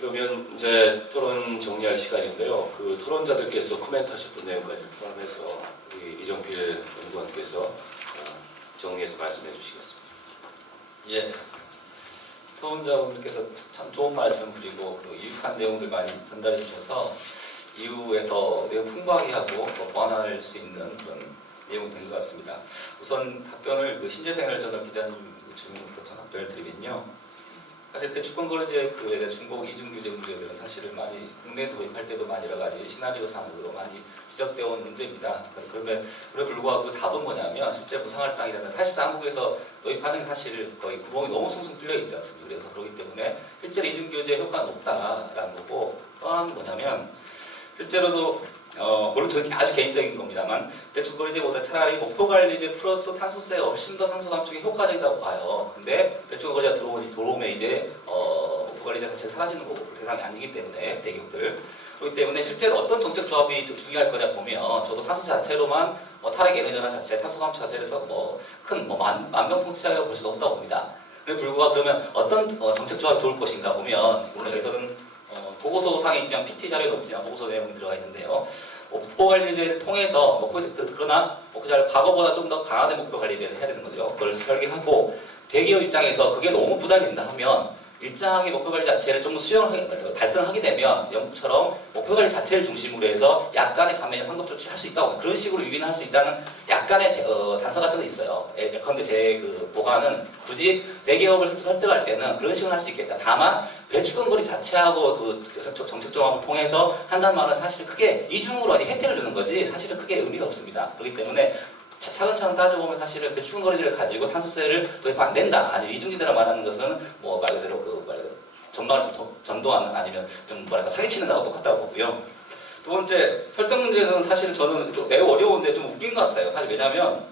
그러면 이제 토론 정리할 시간인데요. 그 토론자들께서 코멘트하셨던 내용까지 포함해서 우리 이정필 연구원께서 정리해서 말씀해 주시겠습니다. 예. 토론자분들께서 참 좋은 말씀 그리고 그 유익한 내용들 많이 전달해 주셔서 이후에 더 내용 풍부하게 하고 더 보완할 수 있는 그런 내용이 된 것 같습니다. 우선 답변을 그 신재생 저널 기자님 질문부터 전 답변을 드리면요. 사실 대축권거래제 그 중복 이중규제 문제들은 사실은 많이 국내에서 도입할 때도 많이 여러 가지 시나리오상으로 많이 지적되어 온 문제입니다. 그러면 그에 불구하고 그 답은 뭐냐면 실제 무상할당이라는 사실상 한국에서 도입하는 게 사실 거의 구멍이 너무 숭숭 뚫려 있지 않습니까? 그래서 그렇기 때문에 실제로 이중규제 효과는 없다라는 거고 또 하나는 뭐냐면 실제로도 물론 저는 아주 개인적인 겁니다만 대축거래제보다 차라리 목표관리제 플러스 탄소세가 훨씬 더 탄소 감축에 효과적이라고 봐요. 근데 대축거래제가 들어오면 이제 목표관리제 자체가 사라지는 거고 대상이 아니기 때문에 대기업들 그렇기 때문에 실제로 어떤 정책 조합이 중요할 거냐 보면 저도 탄소 자체로만 탈핵 에너지 전환 자체, 탄소 감축 자체를 해서 큰 만병통치약이라고 볼 수는 없다고 봅니다. 그에 불구하고 그러면 어떤 정책 조합이 좋을 것인가 보면 물론 여기서는 보고서상에 있지만 PT 자료가 없지만 보고서 내용이 들어가 있는데요. 목표관리제를 통해서 그러나 목표관리 과거보다 좀 더 강화된 목표관리제를 해야 되는 거죠. 그걸 설계하고 대기업 입장에서 그게 너무 부담이 된다 하면 일정하게 목표관리 자체를 좀 발생을 하게 되면 영국처럼 목표관리 자체를 중심으로 해서 약간의 감면 환급 조치를 할 수 있다고 그런 식으로 유인할 수 있다는 약간의 단서 같은 게 있어요. 예컨대 제 그 보관은 굳이 대기업을 설득할 때는 그런 식으로 할 수 있겠다. 다만 배추권거리 자체하고 그 정책 조합을 통해서 한다는 말은 사실 크게 이중으로 아니 혜택을 주는 거지 사실은 크게 의미가 없습니다. 그렇기 때문에 차근차근 따져보면 사실은 배추권거리제를 가지고 탄소세를 도입 안 된다. 아니 이중규제라 말하는 것은 뭐 말 그대로 전반을 전도하는 아니면 좀 뭐랄까 사기치는 거하고 똑같다고 보고요. 두 번째 설득 문제는 사실 저는 매우 어려운데 좀 웃긴 것 같아요. 사실 왜냐하면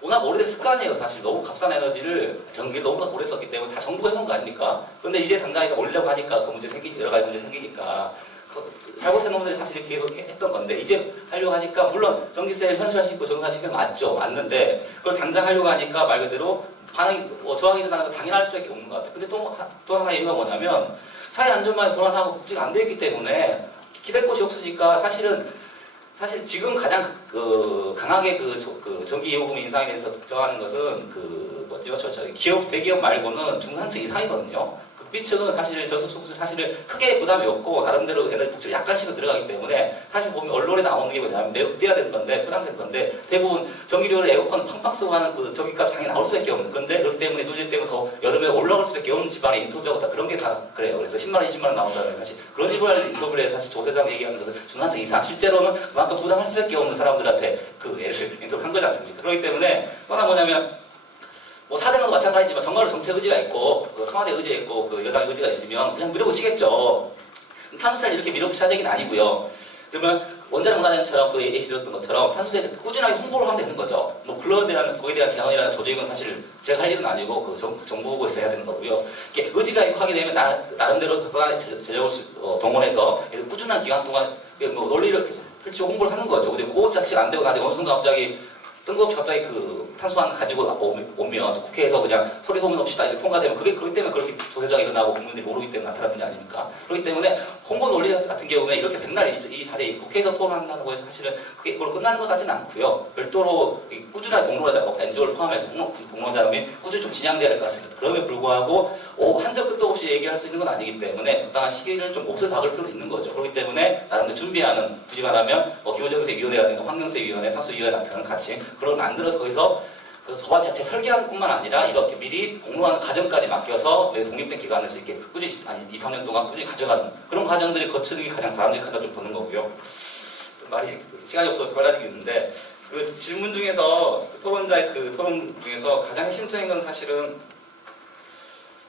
워낙 오래된 습관이에요. 사실 너무 값싼 에너지를 전기를 너무나 오래 썼기 때문에 다 정부가 해놓은 거 아닙니까? 근데 이제 당장 올리려고 하니까 그 문제 여러 가지 문제 생기니까 잘못한 놈들이 사실 계속 했던 건데 이제 하려고 하니까 물론 전기세를 현실화시키고 정상화시키는 게 맞죠. 맞는데 그걸 당장 하려고 하니까 말 그대로 반응이 저항이 일어나는 건 당연할 수밖에 없는 것 같아요. 근데 또 하나 이유가 뭐냐면 사회 안전망이 불안하고 복지가 안 되어 있기 때문에 기댈 곳이 없으니까 사실 지금 가장 강하게 전기 요금 인상에 대해서 걱정하는 것은 대기업 말고는 중산층 이상이거든요. B층은 사실 저소득층 사실 크게 부담이 없고 나름대로 에너지 복지가 약간씩은 들어가기 때문에 사실 보면 언론에 나오는 게 뭐냐면 매우 떼야 될 건데 편향될 건데 대부분 전기료를 에어컨 팡팡 쓰고 하는 그 전기값 당연히 나올 수밖에 없는 건데 그렇기 때문에 누질 때문에 더 여름에 올라갈 수밖에 없는 집안의 인터뷰하고 다 그런 게 다 그래요. 그래서 10만 원, 20만 원 나온다는 사실 그런 집안의 인터뷰에 사실 조세장 얘기하는 것은 중산층 이상 실제로는 그만큼 부담할 수밖에 없는 사람들한테 그 예를 인터뷰한 거지 않습니까? 그렇기 때문에 또 하나 뭐냐면 뭐 사대는 마찬가지지만 정말로 정책 의지가 있고 청와대 의지가 있고 여당 의지가 있으면 그냥 밀어붙이겠죠. 탄소세를 이렇게 밀어붙여야 되긴 아니고요. 그러면 원자력 문화재처럼 예시드렸던 것처럼 탄소세에 꾸준하게 홍보를 하면 되는 거죠. 뭐 거기에 대한 제한이라는 조직은 사실 제가 할 일은 아니고 정보부에서 해야 되는 거고요. 이렇게 의지가 있고 하게 되면 나름대로 그동안에 재력을 동원해서 꾸준한 기간 동안 뭐 논리를 펼치고 홍보를 하는 거죠. 근데 그것 자체가 안 되고 나중에 어느 순간 갑자기 뜬금없이 갑자기 오면 국회에서 그냥 소리 소문 없이 다 이렇게 통과되면 그렇기 때문에 그렇게 조세조항이 일어나고 국민들이 모르기 때문에 나타나는 게 아닙니까? 그렇기 때문에 홍보 논리 같은 경우는 이렇게 백날 이 자리에 국회에서 토론한다는 거에서 사실은 그게 그걸 끝나는 것 같지는 않고요. 별도로 꾸준하게 공론화자고 NGO를 포함해서 공론화자람이 꾸준히 좀 진행돼야 될 것 같습니다. 그럼에도 불구하고 한적 끝도 없이 얘기할 수 있는 건 아니기 때문에 적당한 시기를 좀 몫을 박을 필요도 있는 거죠. 그렇기 때문에 나름대로 준비하는 굳이 말하면 기후정책위원회라든가 환경세위원회, 탄소위원회 같은 같이 그걸 만들어서 거기서 그 소관 자체 설계하는 뿐만 아니라 이렇게 미리 공론하는 과정까지 맡겨서 독립된 기관에서 이렇게 꾸준히 2, 3년 동안 꾸준히 가져가는 그런 과정들이 거치는 게 가장 바람직하다 좀 보는 거고요. 말이 시간이 없어서 빨라지겠는데 그 질문 중에서 토론자의 토론 중에서 가장 핵심적인 건 사실은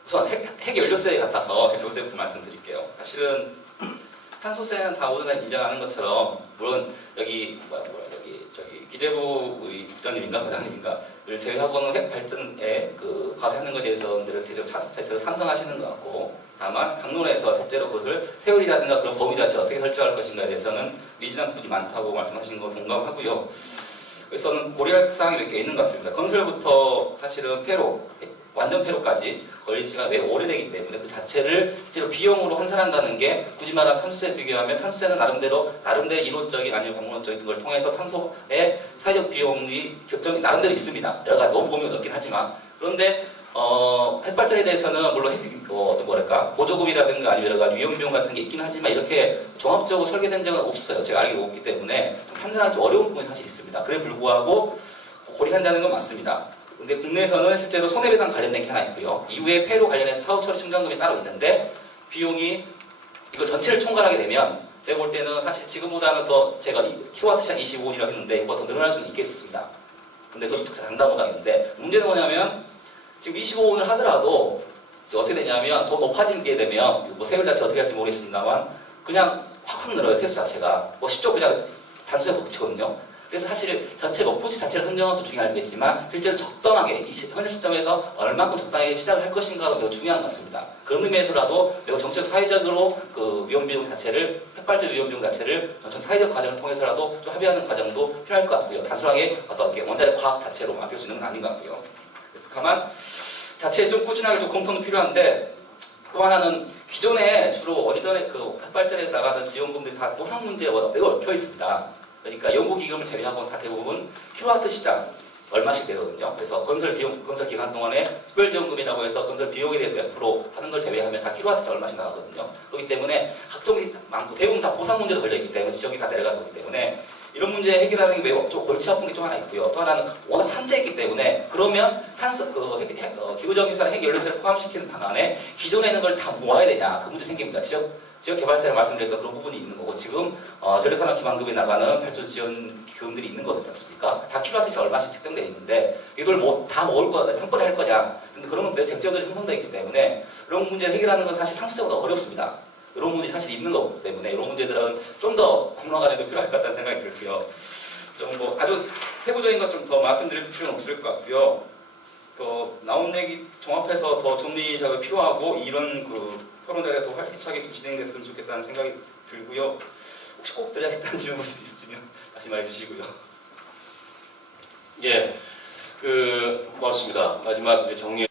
우선 핵연료세에 같아서 연료세부터 말씀드릴게요. 사실은 탄소세는 다 모두가 인정하는 것처럼 물론 여기 기재부 국장님인가 과장님인가를 제외하고는 핵 발전에 과세하는 것에 대해서 대체로 찬성하시는 것 같고 다만 강론에서 실제로 그것을 세율이라든가 그런 범위 자체 어떻게 설정할 것인가에 대해서는 미진한 부분이 많다고 말씀하신 거 동감하고요. 그래서는 고려할 사항이 몇 개 있는 것 같습니다. 건설부터 사실은 폐로 완전 폐로까지 걸릴 시간이 매우 오래되기 때문에 그 자체를 실제로 비용으로 환산한다는 게 굳이 말하면 탄소세에 비교하면 탄소세는 나름대로 이론적인 아니면 방문론적인 걸 통해서 탄소의 사회적 비용이 결정이 나름대로 있습니다. 여러 가지 너무 범위가 넓긴 하지만 그런데 핵발전에 대해서는 물론 보조금이라든가 아니면 여러 가지 위험비용 같은 게 있긴 하지만 이렇게 종합적으로 설계된 적은 없어요. 제가 알기로 없기 때문에 좀 판단하기 좀 어려운 부분이 사실 있습니다. 그래 불구하고 고려한다는 건 맞습니다. 근데 국내에서는 실제로 손해배상 관련된 게 하나 있고요. 이후에 폐로 관련해서 사후처리 충당금이 따로 있는데 비용이 이걸 전체를 총괄하게 되면 제가 볼 때는 사실 지금보다는 더 제가 킬로와트 시간 25원이라고 했는데 이거보다 더 늘어날 수는 있겠습니다. 근데 그것도 장담 못하겠는데 문제는 뭐냐면 지금 25원을 하더라도 어떻게 되냐면 더 높아지게 되면 뭐 세율 자체가 어떻게 할지 모르겠습니다만 그냥 확 늘어요. 세수 자체가. 뭐 10조 그냥 단순하게 붙이거든요. 그래서 사실 전체 목표치 자체를 흥정은 또 중요하겠지만 실제로 적당하게 현재 시점에서 얼마큼 적당하게 시작을 할 것인가가 매우 중요한 것 같습니다. 그런 의미에서라도 매우 정책 사회적으로 그 위험비용 자체를 핵발전 위험비용 자체를 전 사회적 과정을 통해서라도 좀 합의하는 과정도 필요할 것 같고요. 단순하게 어떤 원자력 과학 자체로 맡길 수 있는 건 아닌 것 같고요. 그래서 다만 자체에 좀 꾸준하게 좀 검토는 필요한데 또 하나는 기존에 주로 원전의 그 핵발전에 나가던 지원금들이 다 보상 문제에 매우 얽혀 있습니다. 그러니까 연구기금을 제외하고는 다 대부분 킬로와트 시장 얼마씩 되거든요. 그래서 건설 기간 동안에 특별지원금이라고 해서 건설 비용에 대해서 몇 프로 하는 걸 제외하면 다 킬로와트 시장 얼마씩 나가거든요. 그렇기 때문에 각종이 많고 대부분 다 보상 문제로 걸려있기 때문에 지적이 다 내려가기 때문에 이런 문제 해결하는 게 매우 좀 골치 아픈 게 좀 하나 있고요. 또 하나는 워낙 산재했기 때문에 그러면 기후적인 핵연료세를 포함시키는 방안에 기존에 있는 걸 다 모아야 되냐 그 문제 생깁니다. 지역개발사에 말씀드렸던 그런 부분이 있는 거고 지금 전력산업기반급에 나가는 발전 지원 기금들이 있는 거지 않습니까? 다 킬로와트시 얼마씩 측정되어 있는데 이걸 다 모을 거 한꺼번에 할 거냐? 근데 그런 건 매우 쟁점들이 형성되어 있기 때문에 이런 문제를 해결하는 건 사실 상수적으로 어렵습니다. 이런 문제 사실 있는 거기 때문에 이런 문제들은 좀 더 공론화가 도 필요할 것 같다는 생각이 들고요. 좀 뭐 아주 세부적인 것 좀 더 말씀드릴 필요는 없을 것 같고요. 또 나온 얘기 종합해서 더 정리 작업이 필요하고 이런 그 토론회가 더 활기차게 좀 진행됐으면 좋겠다는 생각이 들고요. 혹시 꼭 드려야겠다는 질문이 있으시면 다시 말해 주시고요. 예, 고맙습니다. 마지막 이제 정리.